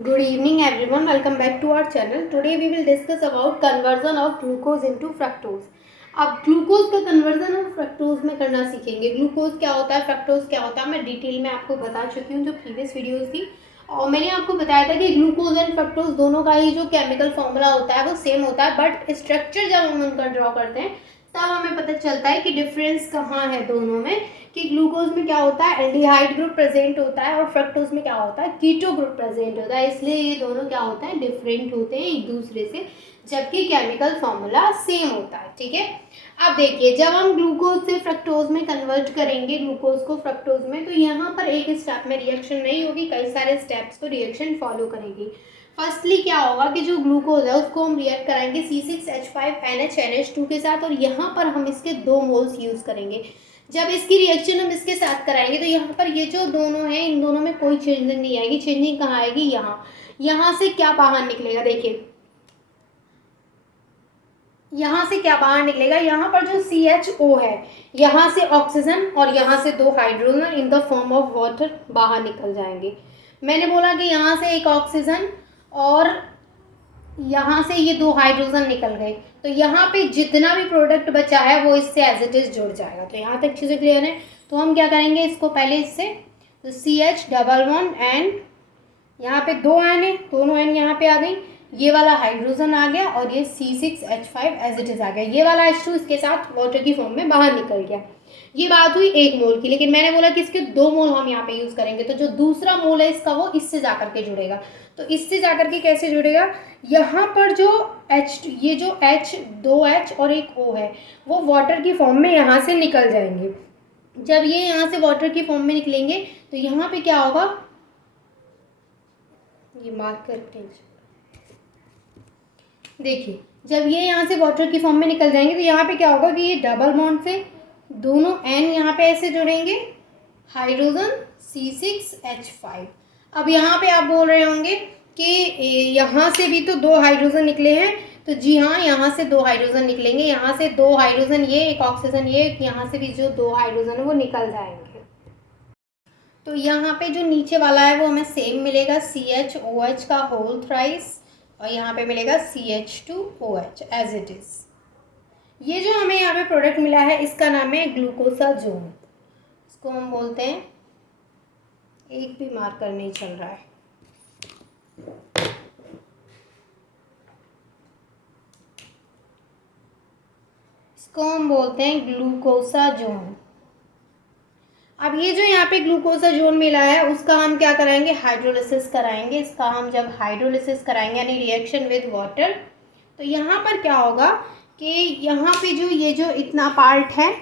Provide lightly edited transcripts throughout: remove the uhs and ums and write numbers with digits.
Good evening everyone, welcome back to our channel. Today we will discuss about conversion of glucose into fructose. अब glucose का conversion हम fructose में करना सीखेंगे. Glucose क्या होता है, फ्रक्टोज क्या होता है, मैं डिटेल में आपको बता चुकी हूँ जो प्रीवियस वीडियोस थी. और मैंने आपको बताया था कि ग्लूकोज एंड फ्रक्टोज दोनों का ही जो केमिकल फॉर्मूला होता है वो सेम होता है, बट स्ट्रक्चर जब हम उनका ड्रॉ करते हैं तब हमें पता चलता है कि डिफरेंस कहाँ है दोनों में. कि ग्लूकोज में क्या होता है, एल्डिहाइड ग्रुप प्रेजेंट होता है, और फ्रक्टोज में क्या होता है, कीटो ग्रुप प्रेजेंट होता है. इसलिए ये दोनों क्या होते हैं, डिफरेंट होते हैं एक दूसरे से, जबकि केमिकल फॉर्मूला सेम होता है. ठीक है. अब देखिए, जब हम ग्लूकोज से फ्रक्टोज में कन्वर्ट करेंगे, ग्लूकोज को फ्रक्टोज में, तो यहाँ पर एक स्टेप में रिएक्शन नहीं होगी, कई सारे स्टेप्स को रिएक्शन फॉलो करेगी. फर्स्टली क्या होगा कि जो ग्लूकोज है उसको हम रिएक्ट कराएंगे C6H5NH2 के साथ, और यहाँ पर हम इसके 2 मोल्स यूज़ करेंगे. जब इसकी रिएक्शन हम इसके साथ कराएंगे तो यहाँ पर ये जो दोनों हैं, इन दोनों में कोई चेंजिंग नहीं आएगी. चेंजिंग कहाँ आएगी, यहाँ. यहाँ से क्या बाहर निकलेगा, देखिए यहाँ से क्या बाहर निकलेगा, यहाँ पर जो CHO है, यहाँ से ऑक्सीजन और यहाँ से 2 hydrogen in the form of water बाहर निकल जाएंगे. मैंने बोला कि यहाँ से एक ऑक्सीजन और यहाँ से ये 2 हाइड्रोजन निकल गए, तो यहाँ पे जितना भी प्रोडक्ट बचा है वो इससे एज इट इज जुड़ जाएगा. तो यहाँ तक चीज़ें क्लियर है. तो हम क्या करेंगे, इसको पहले इससे तो CH डबल वन एंड यहाँ पे 2 एन है, दोनों एन यहाँ पे आ गई, ये वाला हाइड्रोजन आ गया और ये C6H5 एज इट इज आ गया. ये वाला H2 इसके साथ वाटर की फॉर्म में बाहर निकल गया. ये बात हुई 1 मोल की, लेकिन मैंने बोला कि इसके 2 मोल हम यहाँ पे यूज़ करेंगे. तो जो दूसरा मोल है इसका वो इससे जा करके जुड़ेगा. तो इससे जा करके कैसे जुड़ेगा, यहाँ पर जो ये जो H 2H और एक O है वो वाटर की फॉर्म में यहाँ से निकल जाएंगे. जब ये यहाँ से वाटर की फॉर्म में निकलेंगे तो यहाँ पे क्या होगा, ये मार्क करते देखिए, जब ये यहाँ से वाटर की फॉर्म में निकल जाएंगे तो यहाँ पे क्या होगा कि ये डबल बॉन्ड से दोनों एन यहाँ पे ऐसे जुड़ेंगे, हाइड्रोजन C6H5. अब यहाँ पे आप बोल रहे होंगे कि यहाँ से भी तो 2 हाइड्रोजन निकले हैं. तो जी हाँ, यहाँ से 2 हाइड्रोजन निकलेंगे, यहाँ से 2 हाइड्रोजन ये, एक ऑक्सीजन ये, यहाँ से भी जो 2 हाइड्रोजन है वो निकल जाएंगे. तो यहाँ पे जो नीचे वाला है वो हमें सेम मिलेगा, CHOH का होल थ्राइस, और यहाँ पे मिलेगा CH2OH एज इट इज़. ये जो हमें यहाँ पे प्रोडक्ट मिला है इसका नाम है ग्लूकोसाजोन. इसको हम बोलते हैं, एक भी मार्कर नहीं चल रहा है, इसको हम बोलते हैं ग्लूकोसाजोन. अब ये जो यहाँ पे ग्लूकोसाजोन मिला है उसका हम क्या कराएंगे, हाइड्रोलिसिस कराएंगे. इसका हम जब हाइड्रोलिसिस कराएंगे यानी रिएक्शन विद वाटर, तो यहाँ पर क्या होगा कि यहाँ पे जो ये जो इतना पार्ट है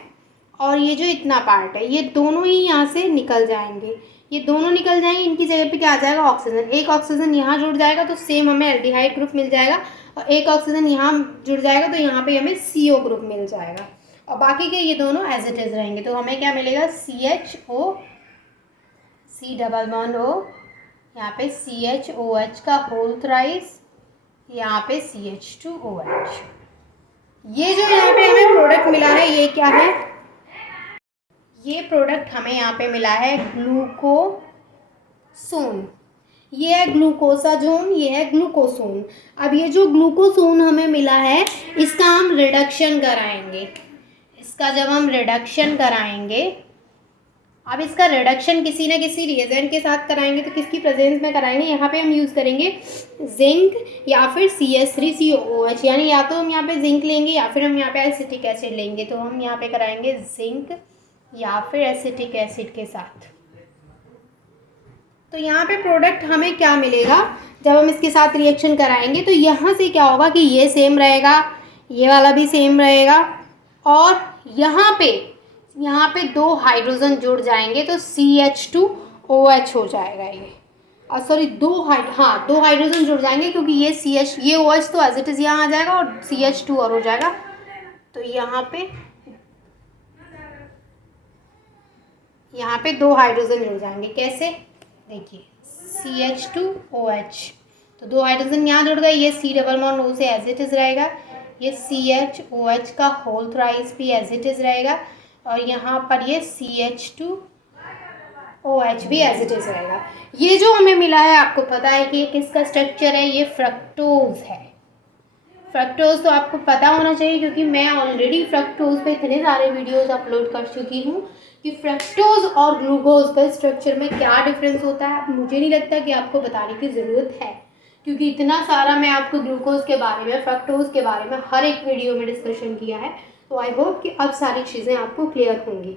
और ये जो इतना पार्ट है, ये दोनों ही यहाँ से निकल जाएंगे. ये दोनों निकल जाएंगे, इनकी जगह पे क्या आ जाएगा, ऑक्सीजन. एक ऑक्सीजन यहाँ जुड़ जाएगा तो सेम हमें एल्डिहाइड ग्रुप मिल जाएगा, और एक ऑक्सीजन यहाँ जुड़ जाएगा तो यहाँ पे हमें CO ग्रुप मिल जाएगा, और बाकी के ये दोनों एज इट इज रहेंगे. तो हमें क्या मिलेगा, CHO, C double bond O, यहाँ पे CHOH का होल थ्राइस, यहाँ पे CH2OH. ये जो यहाँ पे हमें प्रोडक्ट मिला है ये क्या है, ये प्रोडक्ट हमें यहाँ पे मिला है ग्लूकोसोन. ये है ग्लूकोसाजोन, ये है ग्लूकोसोन. अब ये जो ग्लूकोसोन हमें मिला है इसका हम रिडक्शन कराएंगे. इसका जब हम रिडक्शन कराएंगे, अब इसका रिडक्शन किसी न किसी रिएजेंट के साथ कराएंगे, तो किसकी प्रेजेंस में कराएंगे, यहाँ पे हम यूज़ करेंगे जिंक या फिर CH3COOH. यानी या तो हम यहाँ पे जिंक लेंगे या फिर हम यहाँ पे एसिटिक एसिड लेंगे. तो हम यहाँ पे कराएंगे जिंक या फिर एसिटिक एसिड के साथ. तो यहाँ पे प्रोडक्ट हमें क्या मिलेगा, जब हम इसके साथ रिएक्शन कराएंगे तो यहाँ से क्या होगा कि ये सेम रहेगा, ये वाला भी सेम रहेगा, और यहाँ पे 2 हाइड्रोजन जुड़ जाएंगे तो CH2OH हो जाएगा ये. और सॉरी 2 हाइड्रोजन जुड़ जाएंगे क्योंकि ये ये OH तो एज इट इज़ यहाँ आ जाएगा और CH2 और हो जाएगा. तो यहाँ पे 2 हाइड्रोजन जुड़ जाएंगे. कैसे, देखिए CH2OH, तो 2 हाइड्रोजन यहाँ जुड़ गए, ये C डबल बॉन्ड O से एज इट इज़ रहेगा, ये CHOH का होल थ्राइस भी एज इट इज़ रहेगा, और यहाँ पर ये CH2 OH भी एज इट इज़ रहेगा। ये जो हमें मिला है आपको पता है कि किसका स्ट्रक्चर है, ये फ्रक्टोज है। फ्रक्टोज तो आपको पता होना चाहिए क्योंकि मैं ऑलरेडी फ्रक्टोज पे इतने सारे वीडियोस अपलोड कर चुकी हूँ कि फ्रक्टोज और ग्लूकोज का स्ट्रक्चर में क्या डिफरेंस होता है। मुझे नहीं लगता कि आपको बताने की ज़रूरत है क्योंकि इतना सारा मैं आपको ग्लूकोज के बारे में, फ्रक्टोज के बारे में हर एक वीडियो में डिस्कशन किया है। तो आई होप कि अब सारी चीज़ें आपको क्लियर होंगी।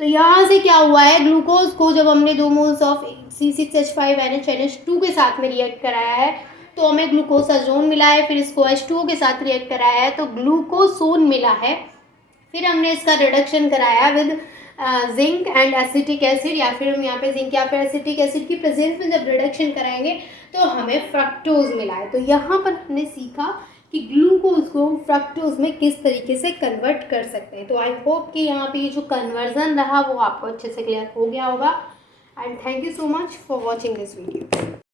तो यहाँ से क्या हुआ है, ग्लूकोज को जब हमने 2 मोल्स ऑफ C6H5NH2 के साथ में रिएक्ट कराया है तो हमें ग्लूकोसाजोन मिला है, फिर इसको H2O के साथ रिएक्ट कराया है तो ग्लूकोसोन मिला है। फिर हमने इसका रिडक्शन कराया with zinc and acetic acid, या फिर हम यहाँ पे जिंक या फिर एसिटिक एसिड की प्रेजेंस में जब रिडक्शन कराएंगे तो हमें फ्रक्टोज मिला है। तो यहाँ पर हमने सीखा कि ग्लूकोज को फ्रक्टोज में किस तरीके से कन्वर्ट कर सकते हैं। तो आई होप कि यहाँ पे ये जो कन्वर्जन रहा वो आपको अच्छे से क्लियर हो गया होगा। And thank you so much for watching this video.